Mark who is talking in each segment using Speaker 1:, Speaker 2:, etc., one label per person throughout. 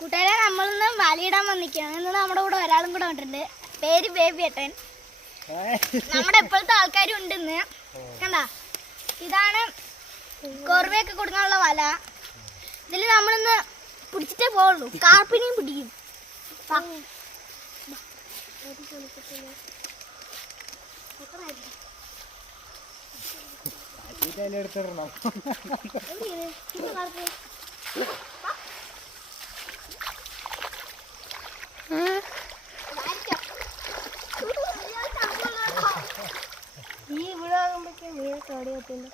Speaker 1: കൂട്ടുകാരെ നമ്മളിന്ന് വലയിടാൻ വന്നിരിക്കുകയാണ്. ഇന്ന് നമ്മുടെ കൂടെ ഒരാളും കൂടെ വന്നിട്ടുണ്ട്. പേര് ബേബി ഏട്ടൻ. നമ്മുടെ ഇപ്പോഴത്തെ ആൾക്കാരും ഉണ്ട് ഇന്ന് കണ്ട? ഇതാണ് കൊറവയൊക്കെ കൊടുക്കാനുള്ള വല. ഇതിൽ നമ്മളിന്ന് പിടിച്ചിട്ടേ പോവുള്ളൂ. കാർപ്പിനെയും പിടിക്കും.
Speaker 2: എടുത്തിടണം
Speaker 3: ആകുമ്പോഴേക്കും കോടി
Speaker 1: കടി കത്തുന്നു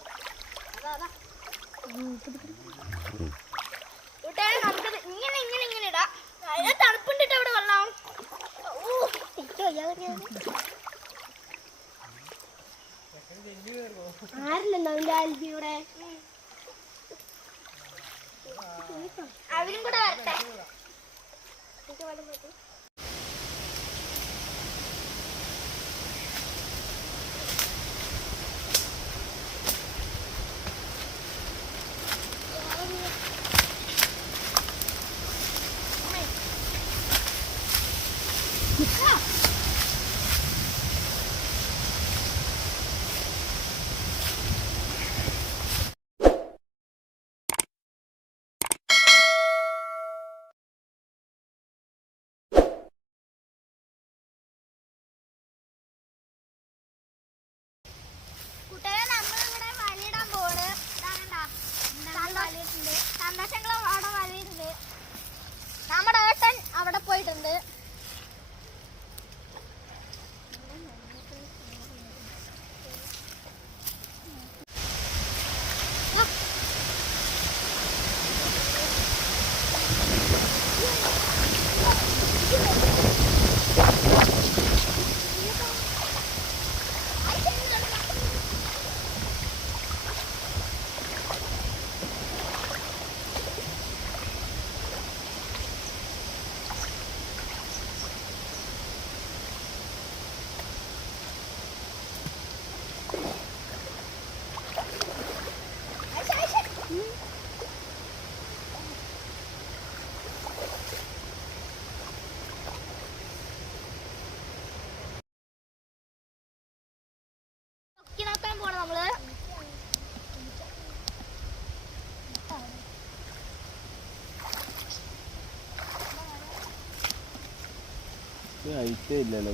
Speaker 2: ഇല്ലല്ലോ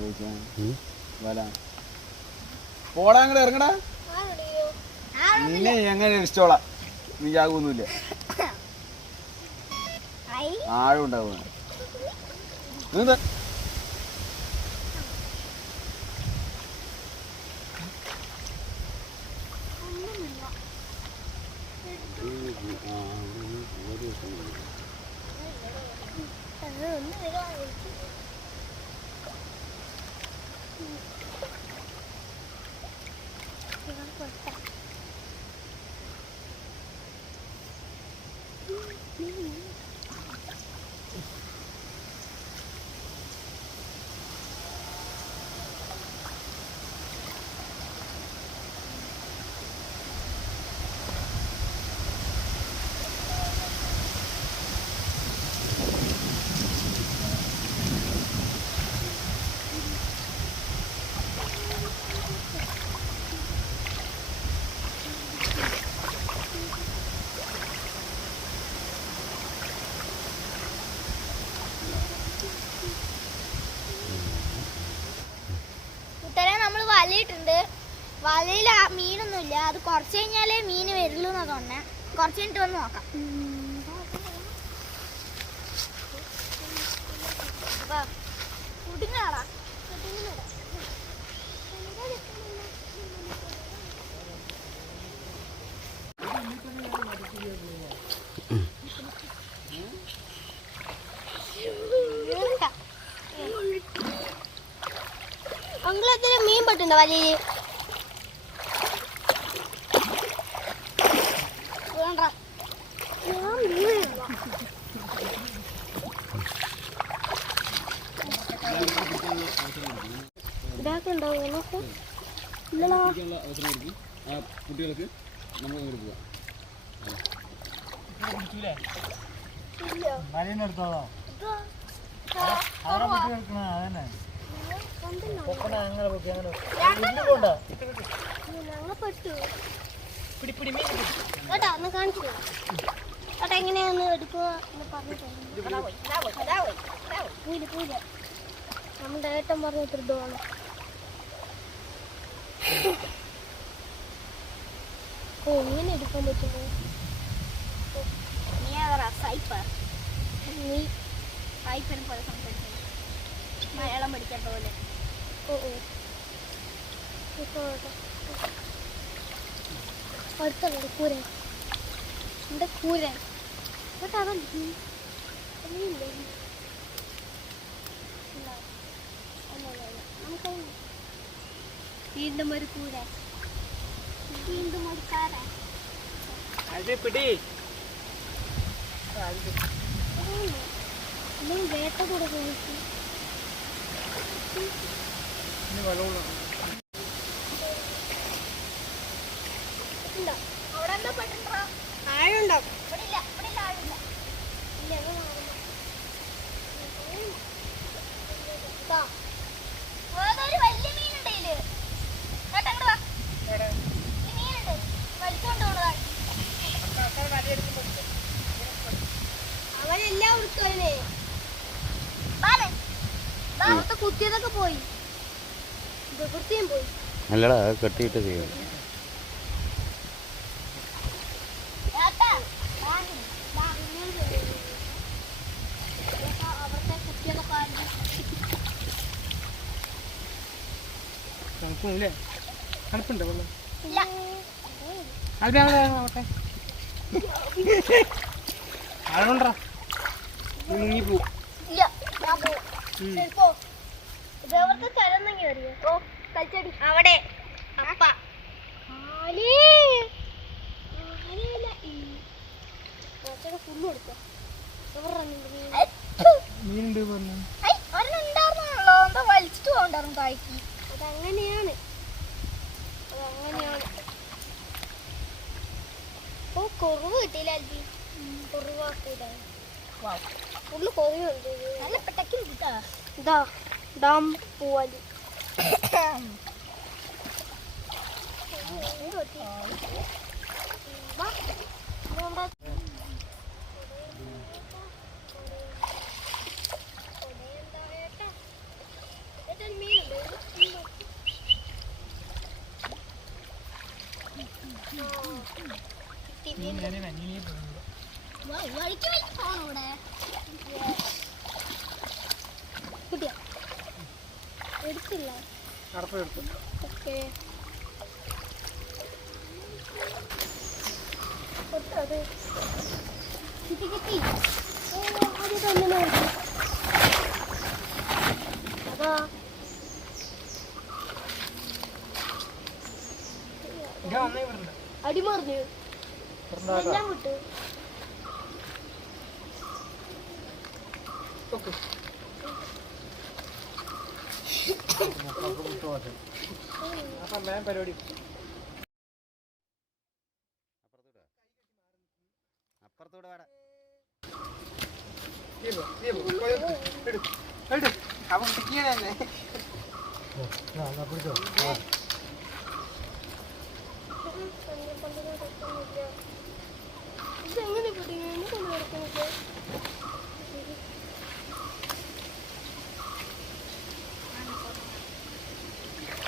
Speaker 2: വല പോടാ അങ്ങോട്ട് ഇറങ്ങടാ. നിന്നെ എങ്ങനെ ഇഷ്ടോളാ. നീ ആകൊന്നുമില്ല
Speaker 1: ഐ
Speaker 2: ആഴം ഉണ്ടാവുക നീന്ത
Speaker 1: ഒന്ന് വലയിട്ടുണ്ട് വലയിൽ മീനൊന്നുമില്ല. അത് കുറച്ച് കഴിഞ്ഞാലേ മീൻ വരുള്ളൂ എന്നാ തോന്നേ കുറച്ച് കഴിഞ്ഞിട്ട് വന്ന് നോക്കാം അപ്പൊ കുടുങ്ങാടാ
Speaker 3: പറ്റുണ്ടോ വലിയ
Speaker 1: വേണ്ട.
Speaker 3: ഇതാക്കുണ്ടോ നോക്ക്
Speaker 2: ഇല്ലല്ലോ അവസരം കൊടുക്കും ആ കുട്ടികൾക്ക് നമുക്ക് അങ്ങോട്ട് പോവാം.
Speaker 3: ഞങ്ങൾ പെട്ടു. കേട്ടോ ഒന്ന് കാണിച്ചില്ല കേട്ടോ എങ്ങനെയാന്ന് എടുക്കുക എന്ന് പറഞ്ഞിട്ടുണ്ട് പൂജ പൂജ നമ്മുടെ ഏട്ടൻ പറഞ്ഞ ദൃഢമാണ് ഓ ഇങ്ങനെ എടുക്കാൻ പറ്റുമോ?
Speaker 1: നീ സൈപ്പർ
Speaker 3: നീ
Speaker 1: സൈപ്പറും പോലെ സംസാരിക്കുന്നു. മലയാളം പഠിക്കാൻ പോലെ
Speaker 3: അടുത്തുണ്ട് കൂരൻ. എന്റെ കൂരൻ. കേട്ടോ അവൻ നമുക്ക് വീണ്ടും ഒരു കൂരൻ. വീണ്ടും ഒരു കാരൻ അല്ലെങ്കിൽ വേട്ട കൂടെ പോയിട്ട്. ഉണ്ടോ
Speaker 1: അവിടെ എന്താ
Speaker 4: അല്ലടാ അത് കെട്ടിയിട്ട് ചെയ്യും.
Speaker 5: തണുപ്പില്ലേ തണുപ്പുണ്ടോ വെള്ളം?
Speaker 1: ഇല്ല.
Speaker 5: അത് ഞങ്ങൾ ആവട്ടെ. അതുകൊണ്ടാ
Speaker 1: പോവും.
Speaker 3: ചിലപ്പോ ഇതവർക്ക് കരന്നെങ്കിൽ അറിയോ
Speaker 1: ഓ കളിച്ചടി അവിടെ. അപ്പ. വലിച്ചിട്ട് പോകണ്ടായിരുന്നു താഴ്ത്തി
Speaker 3: അതങ്ങനെയാണ്. അതങ്ങനെയാണ്. ഓ കുറവ് കിട്ടിയില്ല അൽബി. കുറവാക്കിയില്ല. ഫുള്ള് കുറവുണ്ട്
Speaker 1: നല്ല പെട്ടക്കും കിട്ടാ.
Speaker 3: ഇതാ.
Speaker 1: дам
Speaker 3: полі. എടുത്തില്ല.
Speaker 5: അടപ്പ് എടുത്തു.
Speaker 3: ഓക്കെ.
Speaker 1: കിട്ടി കിട്ടി.
Speaker 3: അത് തന്നെ അതാ. അടിമറിഞ്ഞു എല്ലാം വിട്ടു.
Speaker 5: ഓക്കെ അപ്പം ഞാൻ പരിപാടി
Speaker 4: അപ്പുറത്തൂടെ വേടാ.
Speaker 5: അവൻ പിടിക്കാനല്ലേ പിടിച്ചോ
Speaker 3: ഇതെങ്ങനെ പിടിക്കും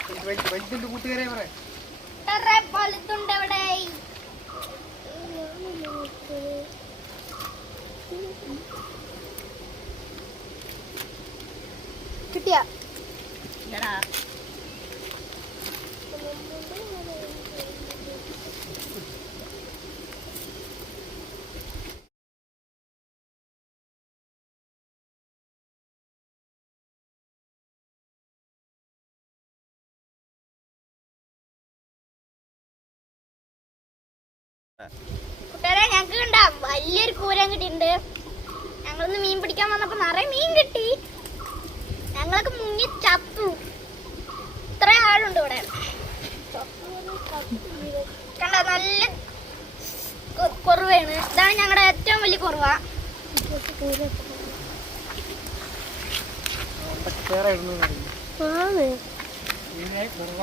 Speaker 3: എന്നെ കൊണ്ട് കിടക്കുന്നില്ല
Speaker 5: വൈദ്യുന്റെ കൂട്ടുകാരെ പറയാം
Speaker 1: എത്ര പളുത്തുണ്ട് അവിടെ
Speaker 3: കിട്ടിയ
Speaker 1: കൂട്ടുകാരെ ഞങ്ങൾക്ക് കണ്ട വലിയൊരു കൂരം കിട്ടിയിട്ടുണ്ട്. ഞങ്ങളൊന്ന് മീൻ പിടിക്കാൻ വന്നപ്പോ നിറയെ മീൻ കിട്ടി. ഞങ്ങളൊക്കെ മുങ്ങി ചത്തു. ഇത്ര ആളുണ്ട് ഇവിടെ. കണ്ട നല്ല കുറവാണ്. ഇതാണ് ഞങ്ങളുടെ ഏറ്റവും വലിയ കുറവ.
Speaker 3: ആണ്
Speaker 5: കുറവ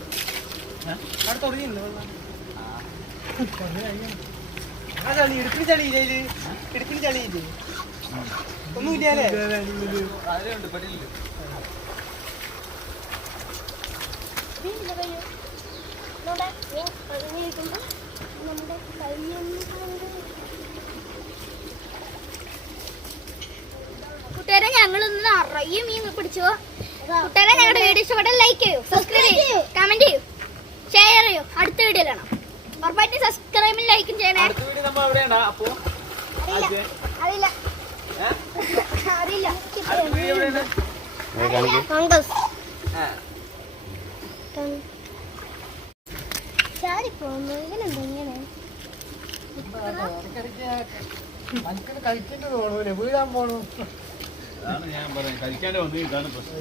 Speaker 5: ചളി ഇടുക്കിന് ഒന്നുമില്ലേ
Speaker 3: കയ്യോ നമ്മുടെ
Speaker 1: കൂട്ടുകാരെ നിറയെ മീൻ പിടിച്ചു. കൂട്ടുകാരെ ഞങ്ങളുടെ വീഡിയോ ഇഷ്ടപ്പെട്ടാൽ ലൈക്ക് ചെയ്യൂ സബ്സ്ക്രൈബ് ചെയ്യൂ കമന്റ് ചെയ്യൂ. ഷെയർ ചെയ്യൂ. അടുത്ത വീഡിയോ കാണാം. ഉറപ്പായിട്ടും സബ്സ്ക്രൈബും ലൈക്കും ചെയ്യണേ.
Speaker 2: അടുത്ത വീട് നമ്മൾ എവിടെയാണ് അപ്പോ?
Speaker 1: അറിയില്ല.
Speaker 5: കഴിക്കേണ്ടത് പോണൂല്ലേ വീഴാൻ പോണു.
Speaker 2: അതാണ് ഞാൻ പറയാം കഴിക്കാണ്ട് വന്നു ഇതാണ് പ്രശ്നം.